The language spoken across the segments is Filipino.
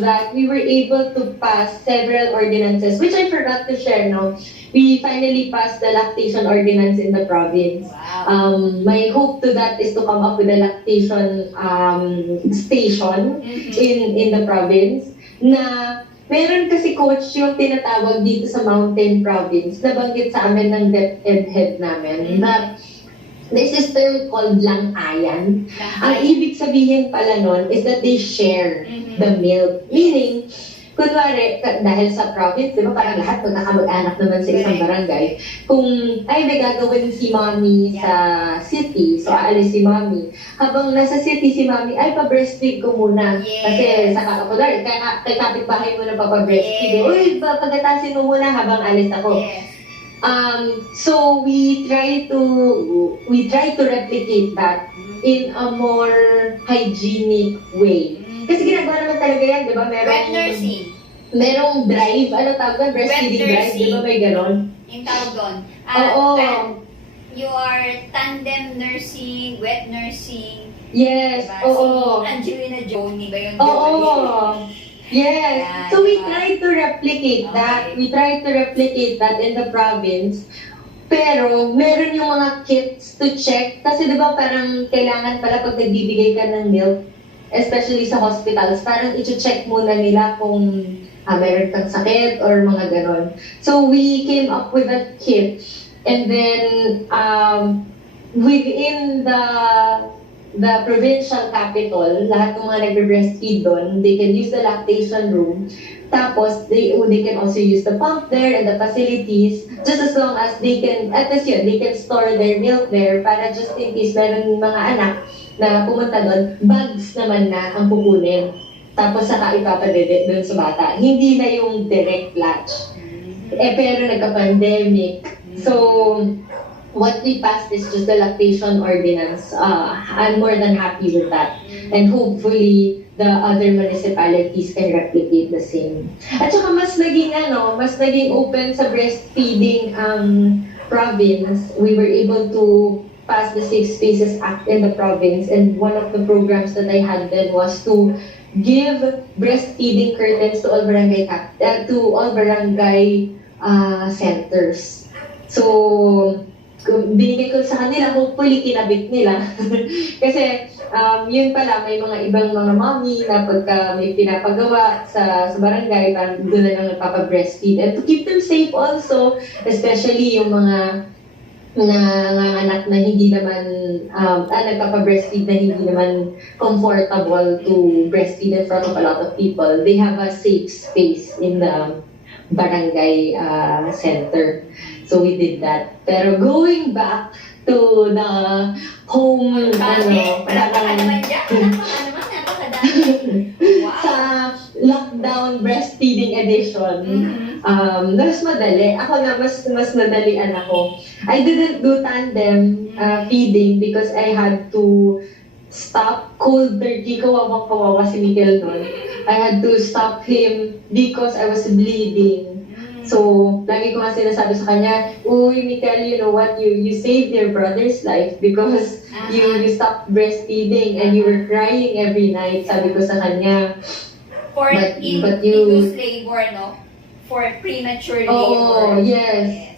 that, we were able to pass several ordinances, which I forgot to share now. We finally passed the lactation ordinance in the province. Wow. My hope to that is to come up with a lactation station in the province na meron kasi coach yung tinatawag dito sa Mountain Province, nabanggit sa amin ng DepEd head namin na this is term called lang-ayan. Ang ibig sabihin pala nun is that they share the milk. Meaning, kunwari, dahil sa province, di ba parang lahat magkakamag-anak naman sa isang barangay, kung ay may gagawin si mommy sa city, so aalis si mommy. Habang nasa city si mommy, ay pa-breastfeed ko muna. Kasi sa kakapagay, kay kapitbahay mo na pa-breastfeed. Uy, pagkatasin mo muna habang alis ako. So we try to replicate that in a more hygienic way. Kasi ginagawa naman talaga yan, di ba? Wet nursing. Merong drive, ano tawag na? Breastfeeding drive, di ba may ganon? Yung tawag doon. Oo. You are tandem nursing, wet nursing. Yes, diba? oo. Si Angelina Jolie ba yun? Oo. Yes. Yeah, So we diba? try to replicate that. We try to replicate that in the province. Pero meron yung mga kits to check. Kasi di ba parang kailangan pala pag nagbibigay ka ng milk, especially sa hospitals, parang i-check muna nila kung meron kang sakit or mga ganon. So we came up with a kit. And then within the provincial capital, lahat ng mga nagbe-breastfeed doon, they can use the lactation room. Tapos, they can also use the pump there and the facilities, just as long as they can, at least yun, they can store their milk there para just in case meron mga anak na pumunta doon, bags naman na ang pupunin. Tapos saka ipapadede doon sa bata. Hindi na yung direct latch. Pero nagka-pandemic. So, what we passed is just the lactation ordinance. I'm more than happy with that. And hopefully, the other municipalities can replicate the same. At saka mas naging open sa breastfeeding province. We were able to pass the Safe Spaces Act in the province, and one of the programs that I had then was to give breastfeeding curtains to all barangay centers. So, binigay ko sa kanila, hopefully kinabit nila. Kasi yun pala, may mga ibang mga mommy na pagka may pinapagawa sa barangay, parang doon na lang nagpapa-breastfeed. And to keep them safe also, especially yung mga nanganak na hindi naman, nagpapa-breastfeed na hindi naman comfortable to breastfeed in front of a lot of people. They have a safe space in the barangay center. So we did that. Pero going back to the home, napakadami. Wow. Sa lockdown breastfeeding edition, mas madali. Ako na, mas madalian ako. I didn't do tandem feeding because I had to stop cold turkey. Kawawa si Miguel nun. I had to stop him because I was bleeding. So, lagi ko nga sinasabi sa kanya, uy, Mikael, you know what, you saved your brother's life because you stopped breastfeeding and you were crying every night, sabi ko sa kanya. But induced labor, no? For premature labor. Oh, yes.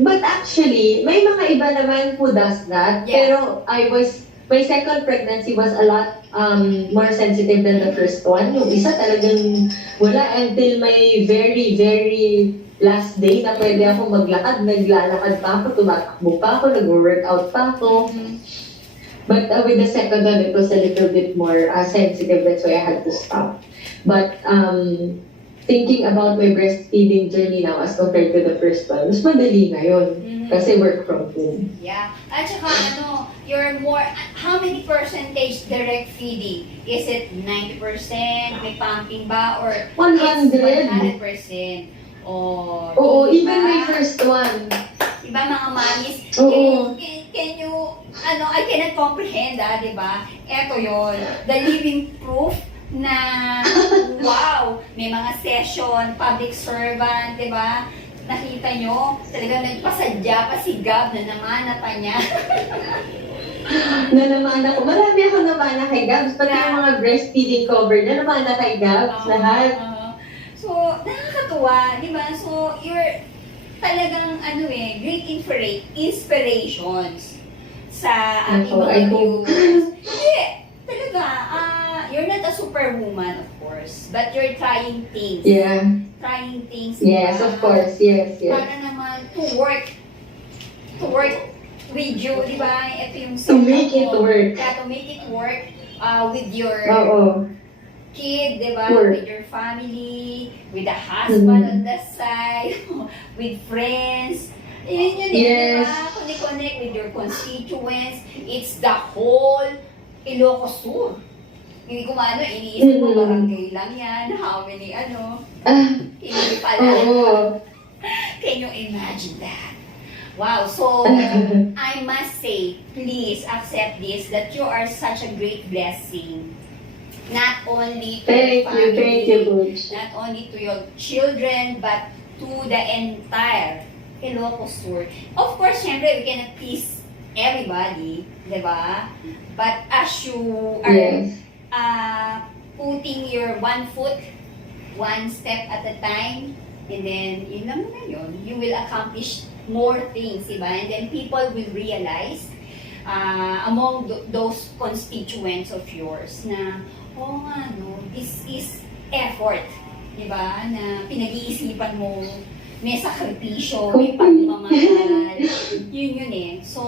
But actually, may mga iba naman who does that, pero my second pregnancy was a lot more sensitive than the first one. Yung isa talagang wala until my very, very last day na pwede ako maglakad, naglalakad pa ako, tumatakbo pa ako, nag-workout pa ako. But with the second one, it was a little bit more sensitive, that's why I had to stop. But thinking about my breastfeeding journey now as compared to the first one, mas madali ngayon kasi work from home. Yeah. At saka you're more, how many percentage direct feeding? Is it 90%? May pumping ba? Or 100%. 100%? Oo, diba? even my first one. Diba mga mommies? Oo. Can you, I cannot comprehend, diba? Eto yon, the living proof na, wow, may mga session, public servant, diba? Nakita nyo, talagang nagpasadya pa si Gab na namana pa niya. Nanamana ko. Marami ako namana kay Gabs. Pati yung mga breastfeeding cover na namana kay Gabs. Lahat. So, nakakatuwa, di ba? So, you're talagang, great inspirations sa ating Ako, mga I hope. viewers. Hindi, talaga, you're not a superwoman, of course, but you're trying things. Yeah. Trying things. Yes, diba? of course. Yes, yes. Para naman to work with you, di ba? Ito yung To make it work. Yeah, to make it work with your Oo. kid, di ba? Work. With your family, with the husband on the side, with friends. Yun yun, Yes. di ba? Connect with your constituents. It's the whole Ilocos Sur. Hindi ko iniisip ko barangay lang yan. How many, hindi pala. Oo. Can you imagine that? Wow, so I must say, please accept this, that you are such a great blessing. Not only to your family, Thank you, Coach. not only to your children, but to the entire Ilocos Sur. Of course, syempre, we cannot please everybody, di ba? But as you are Yes. putting your one foot, one step at a time, and then, yun lang na yun, you will accomplish more things, di ba? And then people will realize, among those constituents of yours, na, this is effort, di ba? Na pinag-iisipan mo, may sakripisyo, may pagmamahal. Yun So,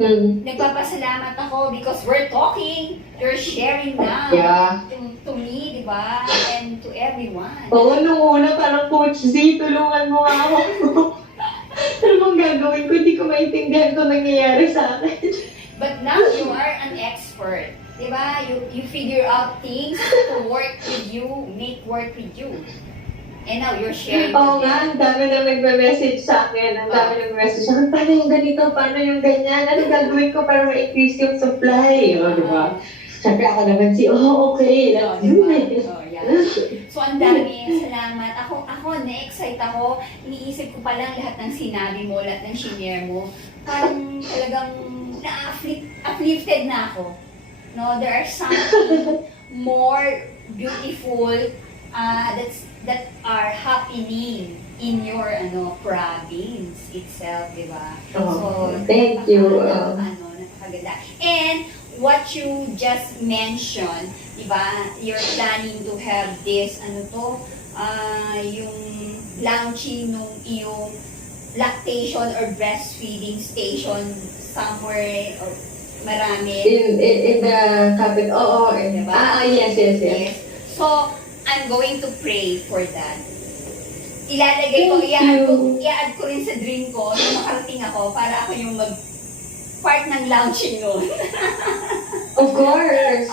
nagpapasalamat ako because we're talking, you're sharing now to me, di ba? And to everyone. Oo, nung una parang Coach Z, tulungan mo nga ako. Ano bang gagawin ko? Hindi ko maintindihan kung nangyayari sa akin. But now you are an expert. Di ba? You figure out things to work with you, make work with you. And now you're sharing. Oo nga, ang dami na nagme-message sa akin. Ang dami nag-message sa akin, paano yung ganito? Paano yung ganyan? Ano gagawin ko para ma-increase yung supply? O, di ba? Siyempre ako naman okay, let's do it. So, ang dami. Salamat. Ako, na-excite ako. Iniisip ko pa lang lahat ng sinabi mo, lahat ng shinare mo. Parang talagang na-uplifted na ako. No, there are something more beautiful that are happening in your province itself, di ba? So, thank you. Napakaganda. And what you just mentioned, di ba? You're planning to have this, yung launching nung iyong lactation or breastfeeding station somewhere or marami. In the capital, Diba? Yes. So, I'm going to pray for that. Ilalagay ko, i-add ko rin sa dream ko nung makarating ako para ako yung part ng launching nun. Of course.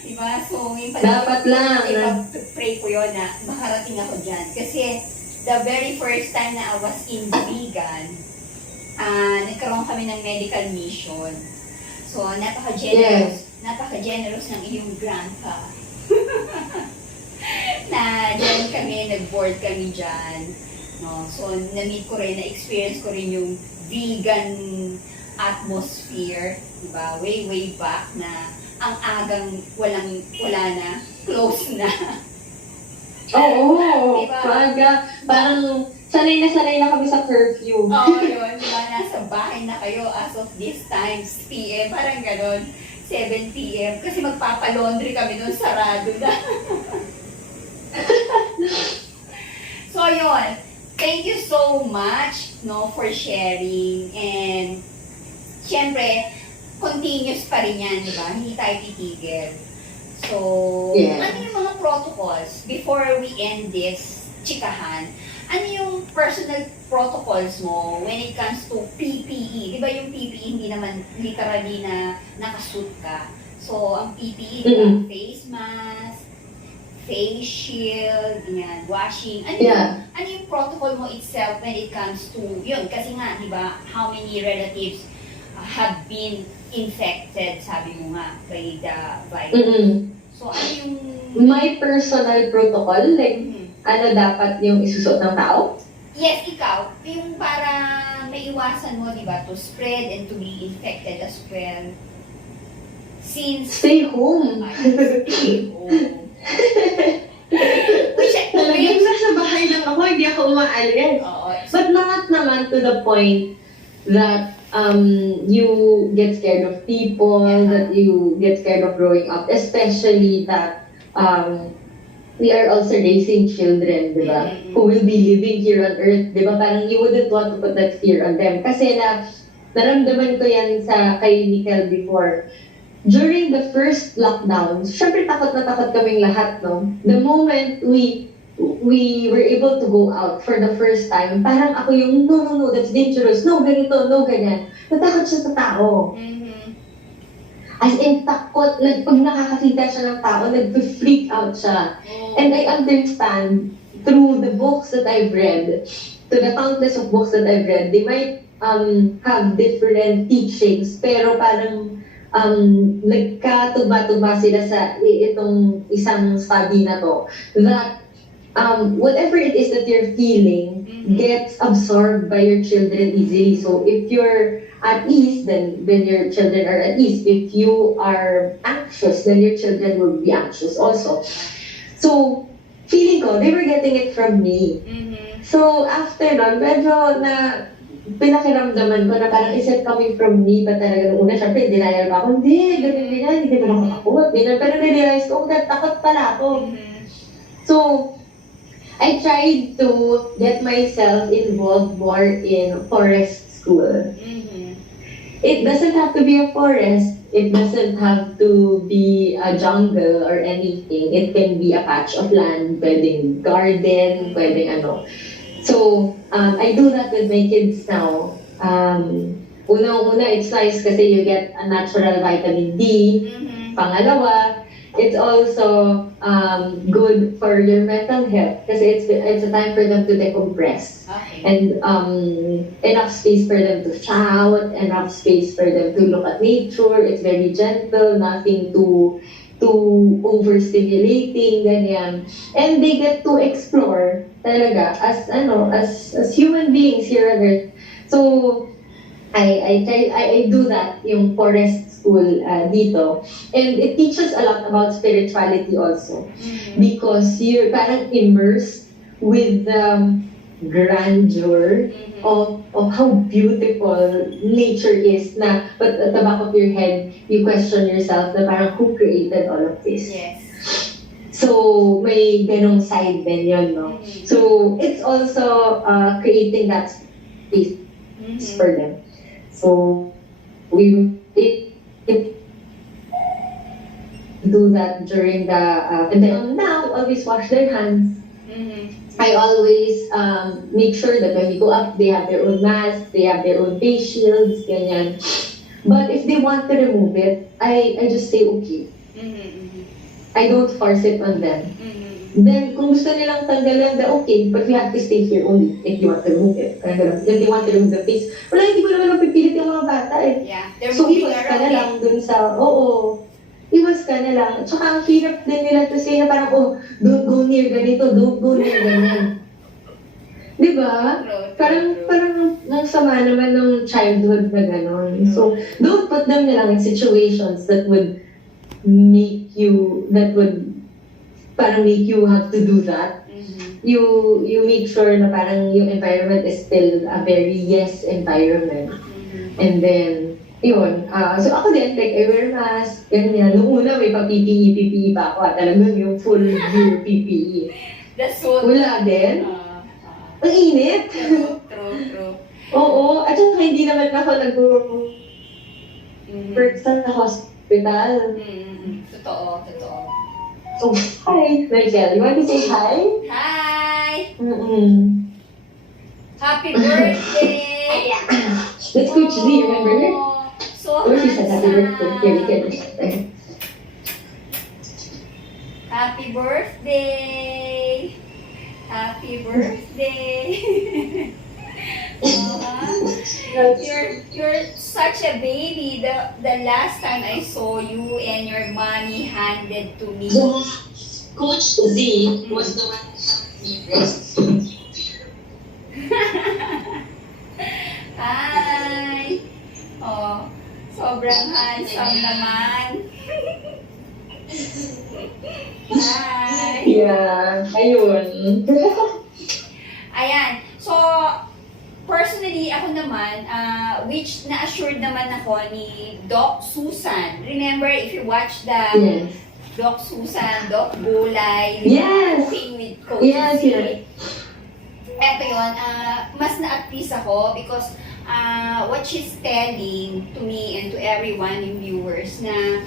Diba? So, yung dapat lang. pray ko yun na makarating ako dyan. Kasi, the very first time na I was in vegan, nagkaroon kami ng medical mission. So, napaka-generous ng iyong grandpa. Na dyan kami, nag-board kami dyan. No? So, na-meet ko rin, na-experience ko rin yung vegan atmosphere, diba? Way back na ang agang wala na, close na. Oo, diba? Parang sanay na kami sa curfew. Oo, yun, diba? Nasa bahay na kayo as of this time, PM, parang ganon. 7 p.m. Kasi magpapalaundry kami doon, sarado na. So, yun. Thank you so much for sharing. And, syempre, continuous pa rin yan, di ba? Hindi tayo titigil. So, ano yung mga protocols before we end this chikahan? Ano yung personal protocols mo when it comes to PPE? Di ba yung PPE hindi naman literally na nakasuit ka? So, ang PPE, face mask, face shield, washing. Ano yung protocol mo itself when it comes to, yun, kasi nga, di ba, how many relatives have been infected, sabi mo nga, by the virus. So, ano yung... My personal protocol, like, ano dapat yung isusuot ng tao? yes, ikaw, yung para maiwasan mo, di ba, to spread and to be infected as well. Since Stay home. stay home. Talagang nasa bahay lang ako, hindi ako umaalis. Oo. But not naman to the point that you get scared of people, that you get scared of growing up, especially that we are also raising children, di ba? Who will be living here on earth, di ba? Parang you wouldn't want to put that fear on them. Kasi naramdaman ko yan kay Nickel before. During the first lockdown, syempre takot na takot kaming lahat, no? The moment we were able to go out for the first time, parang ako yung, no, that's dangerous. No, ganito, no, ganyan. Natakot siya sa tao. As in, takot. Pag nakakakita siya ng tao, nag-freak out siya. And I understand, through the books that I've read, to the countless of books that I've read, they might have different teachings, pero parang nagkatuba-tuba sila sa itong isang study na to, that whatever it is that you're feeling gets absorbed by your children easily. So if you're at ease, then your children are at ease. If you are anxious, then your children will be anxious also. So feeling ko, they were getting it from me. So after nun, medyo na pinakiramdaman ko na parang is it coming from me ba talaga nung una? Siyempre, denial pa ako, hindi, ganyan, hindi naman ako takot. Ganyan, pero na-realize ko, takot pala ako. So, I tried to get myself involved more in forest school. It doesn't have to be a forest. It doesn't have to be a jungle or anything. It can be a patch of land, pwedeng garden, pwedeng ano. So, I do that with my kids now. Unang-una, it's nice kasi you get a natural vitamin D. Pangalawa, it's also good for your mental health kasi it's a time for them to decompress. And enough space for them to shout, enough space for them to look at nature. It's very gentle, nothing too overstimulating, ganyan. And they get to explore talaga as human beings here on earth. So I do that, yung forest school dito. And it teaches a lot about spirituality also. Because you're parang immersed with the grandeur of how beautiful nature is, na but at the back of your head, you question yourself na parang who created all of this? Yes. So, may ganong side din yun, no? So, it's also creating that space for them. So, we do that during the, and then now, always wash their hands. I always make sure that when we go up, they have their own masks, they have their own face shields, ganyan. But if they want to remove it, I just say okay. I don't force it on them. Then, kung gusto nilang tanggalan, okay, but we have to stay here only if you want to remove it. If they want to remove the face, wala, hindi ko naman mapipilit yung mga bata eh. Yeah, so, iwas ka na lang dun sa, iwas ka na lang. Tsaka ang hirap din nila to say na parang, don't go near ganito, don't go near ganyan. Diba? Parang ang sama naman ng childhood na gano'n. So, don't put them na lang in situations that would make you have to do that. You make sure na parang yung environment is still a very yes environment. And then, yun. So ako din, like, I wear mask, ganyan. Noong una, may pa-PPE pa ako. Talagang yung full gear PPE. That's so... Wala din. Ang init. True. Oo. At saka hindi naman ako nag-work sa hospital. Totoo. Oh, hi, Michael. You want to say hi? Hi! Happy birthday! That's Coach Z, remember her? So She said happy birthday. Here, you get this. Happy birthday! Happy birthday! You're such a baby. The last time I saw you and your mommy handed to me. Coach Z was the one who helped me breastfeed. Hi! Oh, sobrang handsome naman. Hi! Yeah, ayun. Ayan. So, personally, ako naman, which na-assured naman ako ni Doc Susan. Remember, if you watch the Yes. Doc Susan, Doc Gulay, Yes. Cooking with Coach Yes, C. yes. Eto yun, mas na-at-peace ako because what she's telling to me and to everyone, yung viewers, na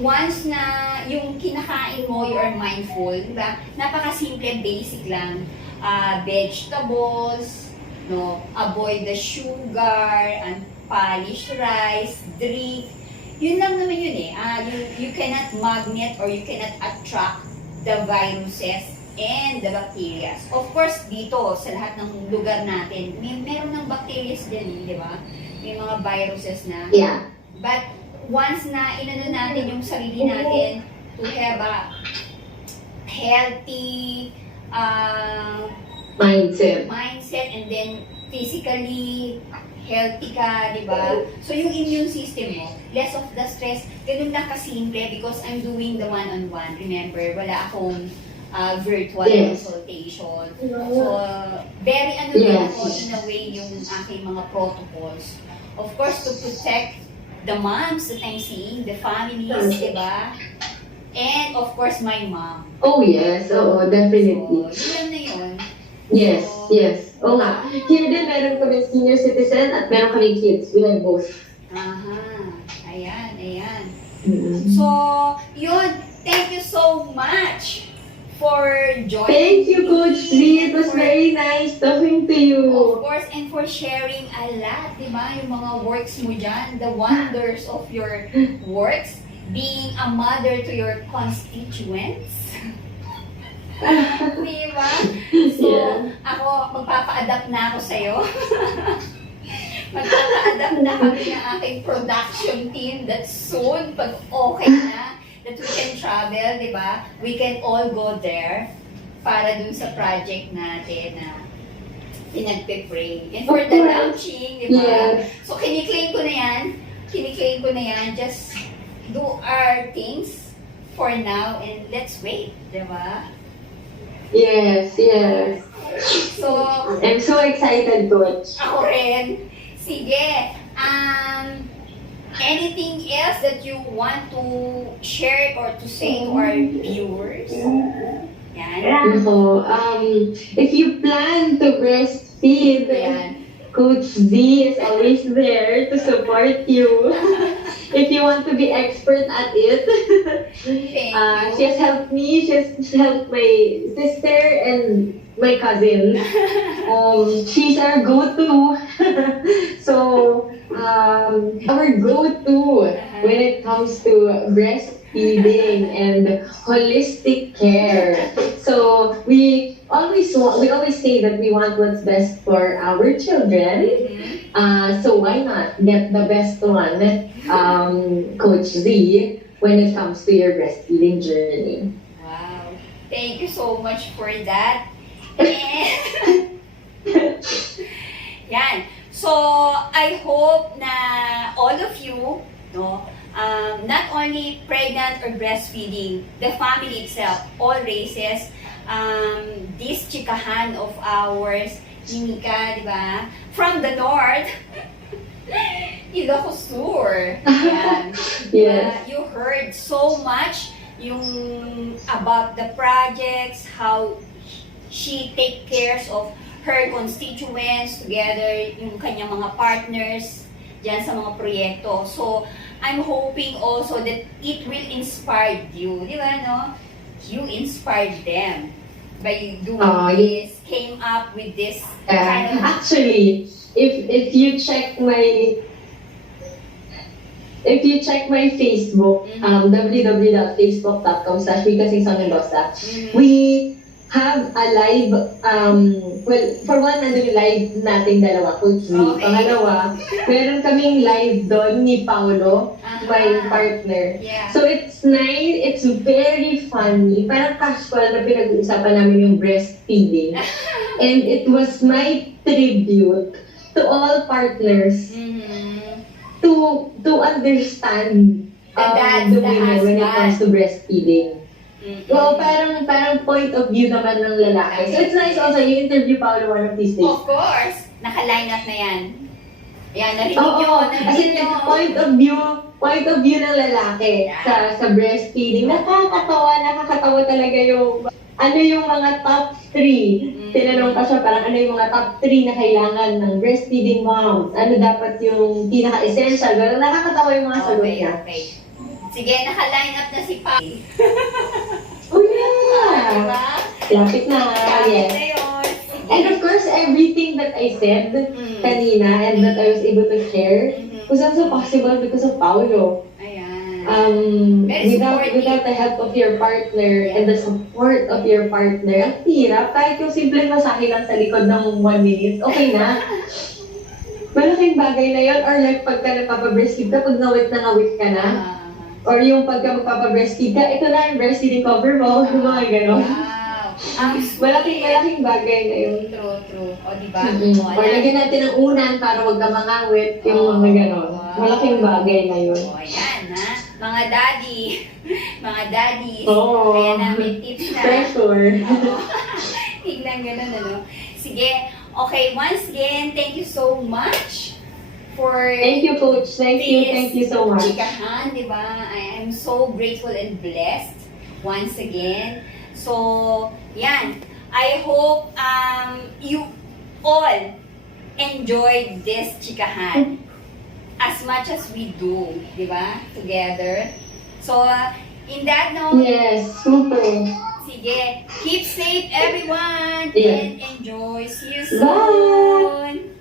once na yung kinakain mo, you are mindful, di ba? Napaka-simple, basic lang. Vegetables, no, avoid the sugar, unpolished rice, drink. Yun lang naman yun eh. You cannot magnet or you cannot attract the viruses and the bacteria. Of course, dito, sa lahat ng lugar natin, meron ng bacteria din, di ba? May mga viruses na. Yeah. But once na inano natin yung sarili natin to have a healthy mindset and then physically healthy ka, di ba? So yung immune system mo, less of the stress, ganun lang kasimple because I'm doing the one-on-one. Remember, wala akong virtual consultation. So, very lang ako in a way yung aking mga protocols. Of course, to protect the moms that I'm seeing, the families, di ba? And of course, my mom. Oh yes, oo, definitely. So, yun na yun. Yes, yes. Oo nga. Here din, meron kami senior citizen at meron kami kids. We have both. Aha. Ayan. Mm-hmm. So, yun. Thank you so much for joining. Thank you, Coach Z. It was very nice talking to you. Of course, and for sharing a lot, di ba? Yung mga works mo dyan, the wonders of your works, being a mother to your constituents. Di ba? So, ako, magpapa-adapt na ako sa'yo. Magpapa-adapt na kami ng aking production team that soon, pag okay na, that we can travel, di ba? We can all go there para dun sa project natin na pinagpe-pray. And for the launching, di ba? Yes. So, kiniklaim ko na yan. Just do our things for now and let's wait, di ba? Yes. So, I'm so excited, Coach. ako rin. Sige. Anything else that you want to share or to say to our viewers? Yan. So, if you plan to breastfeed, Yan. Coach Z is always there to support you. If you want to be expert at it, Thank she has helped me. She has helped my sister and my cousin. She's our go-to. So, our go-to when it comes to breastfeeding and holistic care. So, we always say that we want what's best for our children. So why not get the best one, Coach Z, when it comes to your breastfeeding journey? Wow. Thank you so much for that. And, yan. So, I hope na all of you, no, not only pregnant or breastfeeding, the family itself, all races, this Chikahan of ours, ni Mika, di ba? From the north, Ilocos Sur. Yan. Yes. You heard so much about the projects, how she take care of her constituents together, yung kanyang mga partners dyan sa mga proyekto. So, I'm hoping also that it will inspire you. Di ba, no? You inspired them by doing this, came up with this kind of... Actually, if you check my Facebook, www.facebook.com/Mika Singsong-Mendoza, we have a live, well, for one, nandun yung live nating dalawa, Coach Z. Okay. Pangalawa, meron kaming live doon ni Paolo, my partner. Yeah. So it's nice, it's very funny. Parang casual na pinag-uusapan namin yung breastfeeding. And it was my tribute to all partners to understand the women when it comes to breastfeeding. Well, parang point of view naman ng lalaki. So it's nice also, you interview Paolo one of these days. Of course, naka-line up na yan. Ayan, narinig Oo, nyo, kasi narinig nyo. point of view ng lalaki sa breastfeeding. Nakakatawa talaga yung yung mga top 3. Tinanong pa siya parang ano yung mga top 3 na kailangan ng breastfeeding mom. Ano dapat yung pinaka-essential. Pero nakakatawa yung mga sagot niya. Okay. Sige, naka-line up na si Pai. Oh yeah! Diba? Lapit na. Kapit Yes. na yun. And of course, everything that I said kanina and that I was able to share was also possible because of Paolo. Ayan. Very Without the help of your partner and the support of your partner, ang hirap. Kahit yung simpleng masahe lang sa likod ng 1 minute, okay na. Malaking bagay na yun. Or like pagka nagpapabreastfeed ka, pag ngawit na ngawit ka na. Or yung pagka magpapabreastfeed ka, ito na yung breastfeeding cover mo. Yung mga gano'n. Wow. Malaking bagay na yun. True. O, diba? Or lagyan natin ng unan para wag ka mangawit. Yung mga gano'n. Malaking bagay na yun. O, ayan ha. Mga daddy. Oo. Kaya namin tips na. Pressure. Tignan ganun, ano? Sige. Okay, once again, thank you so much for Thank you, Coach. Thank you so much. Chikahan, di ba? I am so grateful and blessed once again. So, yan. I hope you all enjoyed this Chikahan as much as we do, di ba? Together. So, in that note, Yes, super. sige, keep safe everyone Yeah. and enjoy. See you Bye. soon.